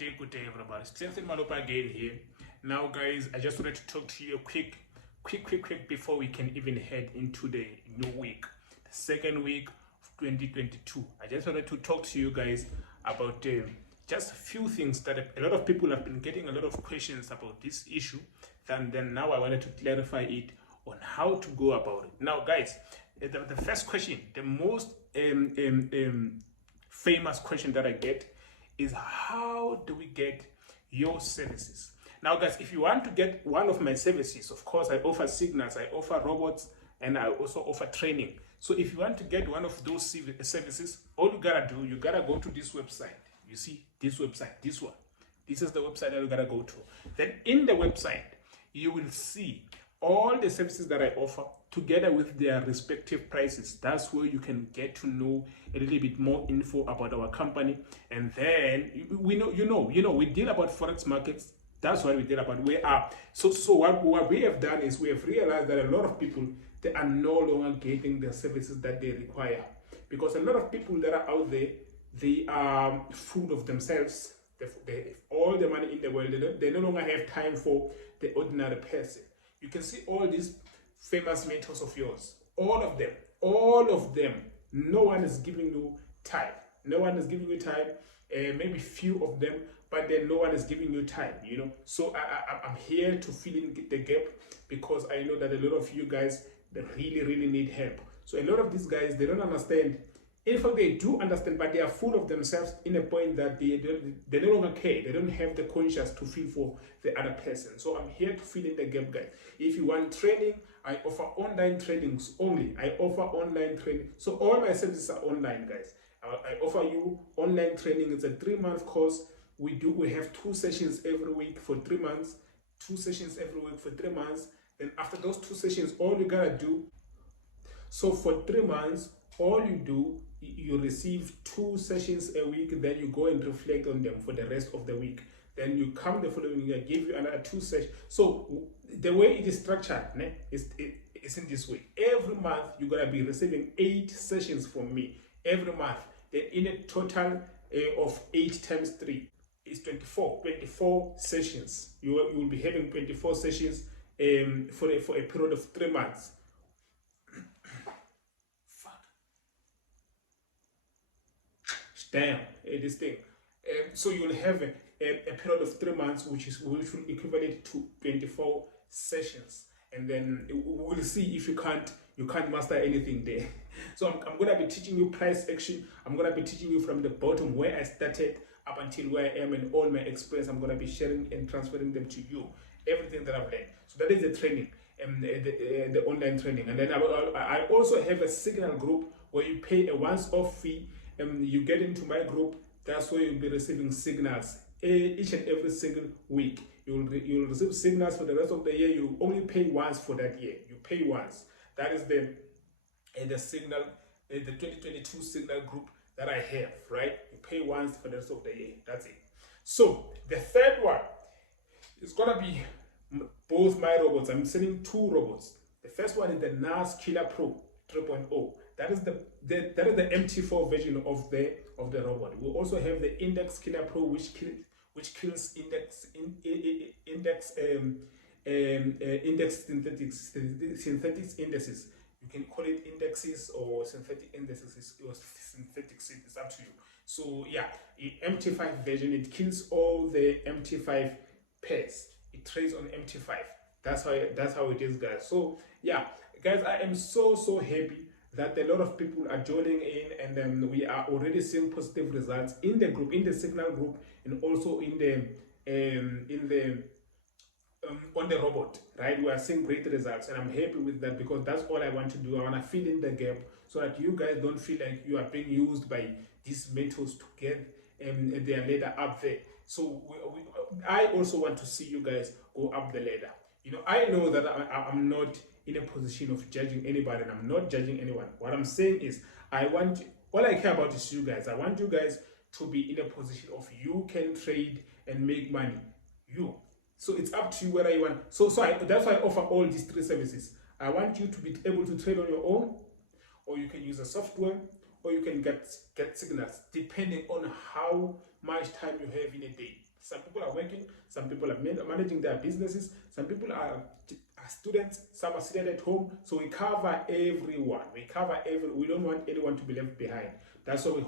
Good day, everybody. Strengthen Malopa again here. Now, guys, I just wanted to talk to you quick before we can even head into the new week, the second week of 2022. I just wanted to talk to you guys about just a few things that a lot of people have been getting a lot of questions about this issue. And then now I wanted to clarify it on how to go about it. Now, guys, the first question, the most famous question that I get is, how do we get your services? Now, guys, if you want to get one of my services, of course, I offer signals, I offer robots, and I also offer training. So if you want to get one of those services, all you gotta do, you gotta go to this website. You see this website, this one. This is the website that you gotta go to. Then in the website, you will see all the services that I offer together with their respective prices. That's where you can get to know a little bit more info about our company. And then we deal about forex markets. That's what we did about where are. So what we have done is we have realized that a lot of people, they are no longer getting the services that they require, because a lot of people that are out there, they are full of themselves. They have all the money in the world. They no longer have time for the ordinary person. You can see all these famous mentors of yours, all of them, no one is giving you time. No one is giving you time, maybe few of them, but then no one is giving you time, you know. So I'm here to fill in the gap, because I know that a lot of you guys, they really need help. So a lot of these guys, they don't understand. In fact, they do understand, but they are full of themselves in a point that they no longer care. They don't have the conscience to feel for the other person. So I'm here to fill in the gap, guys. If you want training, I offer online trainings only. I offer online training. So all my services are online, guys. I offer you online training. It's a 3-month course. We have 2 sessions every week for 3 months. 2 sessions every week for 3 months. Then after those 2 sessions, all you gotta do. So for 3 months, all you do, you receive 2 sessions a week. Then you go and reflect on them for the rest of the week. Then you come the following week, I give you another 2 sessions. So the way it is structured, it's in this way. Every month you're gonna be receiving 8 sessions from me every month. Then in a total of 8 times 3 is 24 sessions. You will be having 24 sessions for a period of 3 months. Damn, this thing. So you'll have a period of 3 months, which will equivalent to 24 sessions, and then we'll see if you can't master anything there. So I'm gonna be teaching you price action. I'm gonna be teaching you from the bottom where I started up until where I am, and all my experience. I'm gonna be sharing and transferring them to you, everything that I've learned. So that is the training, the online training. And then I also have a signal group where you pay a once-off fee. You get into my group. That's where you'll be receiving signals each and every single week. You'll receive signals for the rest of the year. You only pay once for that year. You pay once. That is the signal, the 2022 signal group that I have, right? You pay once for the rest of the year. That's it. So the third one is gonna be both my robots. I'm selling 2 robots. The first one is the NAS Killer Pro 3.0. That is the MT4 version of the robot. We also have the Index Killer Pro, which kills index synthetic indices. You can call it indexes or synthetic indices or synthetic. It's up to you. So yeah, MT5 version, it kills all the MT5 pairs. It trades on MT5. That's how it is, guys. So yeah, guys, I am so happy that a lot of people are joining in, and then we are already seeing positive results in the group, in the signal group, and also on the robot, right? We are seeing great results, and I'm happy with that, because that's all I want to do. I want to fill in the gap so that you guys don't feel like you are being used by these mentors to get their ladder up there. So I also want to see you guys go up the ladder. You know, I know that I'm not in a position of judging anybody, and I'm not judging anyone. What I'm saying is, all I care about is you guys. I want you guys to be in a position of you can trade and make money. So it's up to you whether you want. So that's why I offer all these 3 services. I want you to be able to trade on your own, or you can use a software, or you can get signals, depending on how much time you have in a day. Some people are working, some people are managing their businesses, some people are students, some are sitting at home. So we cover everyone. We don't want anyone to be left behind. That's why we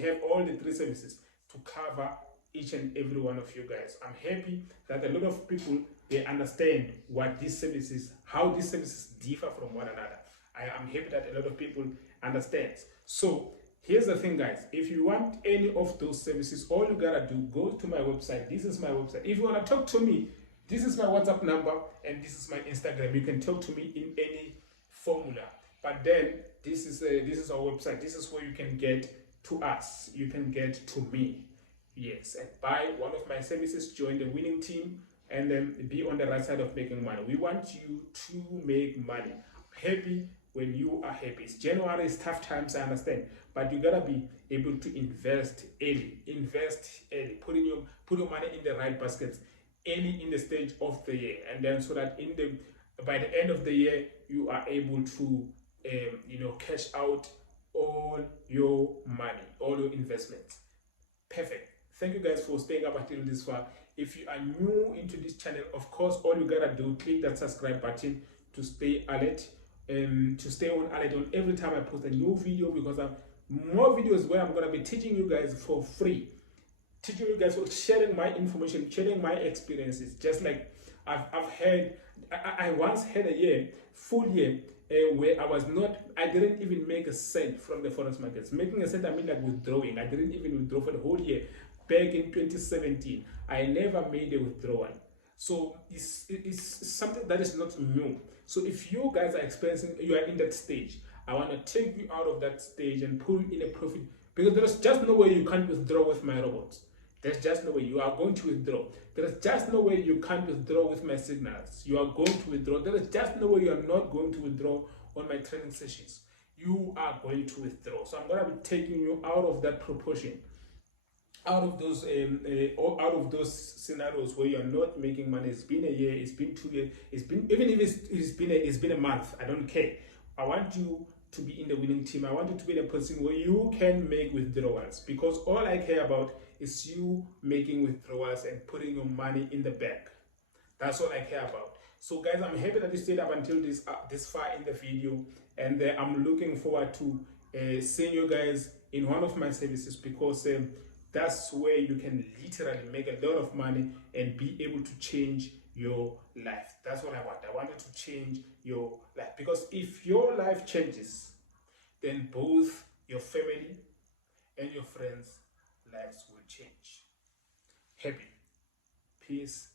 have all the three services to cover each and every one of you guys. I'm happy that a lot of people, they understand what these services, how these services differ from one another. I am happy that a lot of people understand. So here's the thing, guys. If you want any of those services, all you gotta do, go to my website. This is my website. If you wanna talk to me, this is my WhatsApp number and this is my Instagram. You can talk to me in any formula. But then this is our website. This is where you can get to us. You can get to me. Yes, and buy one of my services, join the winning team, and then be on the right side of making money. We want you to make money. Happy when you are happy. It's January, it's tough times, I understand, but you gotta be able to invest early. Put your money in the right baskets early in the stage of the year, and then so that by the end of the year you are able to cash out all your money, all your investments. Perfect. Thank you guys for staying up until this far. If you are new into this channel, of course, all you gotta do, click that subscribe button to stay alert, to stay on alert on every time I post a new video, because I have more videos where I'm gonna be teaching you guys for free, sharing my information, sharing my experiences. Just like I once had a full year where I didn't even make a cent from the forex markets. Making a cent, I mean like withdrawing. I didn't even withdraw for the whole year. Back in 2017, I never made a withdrawal. So it's something that is not new. So if you guys you are in that stage, I want to take you out of that stage and put you in a profit, because there is just no way you can't withdraw with my robots. There's just no way you are going to withdraw. There is just no way you can't withdraw with my signals. You are going to withdraw. There is just no way you are not going to withdraw on my training sessions. You are going to withdraw. So I'm going to be taking you out of that proportion, out of those scenarios where you're not making money. It's been a year, it's been 2 years, even if it's been a month, I don't care. I want you to be in the winning team. I want you to be in a position where you can make withdrawals, because all I care about is you making withdrawals and putting your money in the bank. That's all I care about. So guys, I'm happy that you stayed up until this far in the video, and I'm looking forward to seeing you guys in one of my services, because that's where you can literally make a lot of money and be able to change your life. That's what I want. I want you to change your life, because if your life changes, then both your family and your friends' lives will change. Happy. Peace.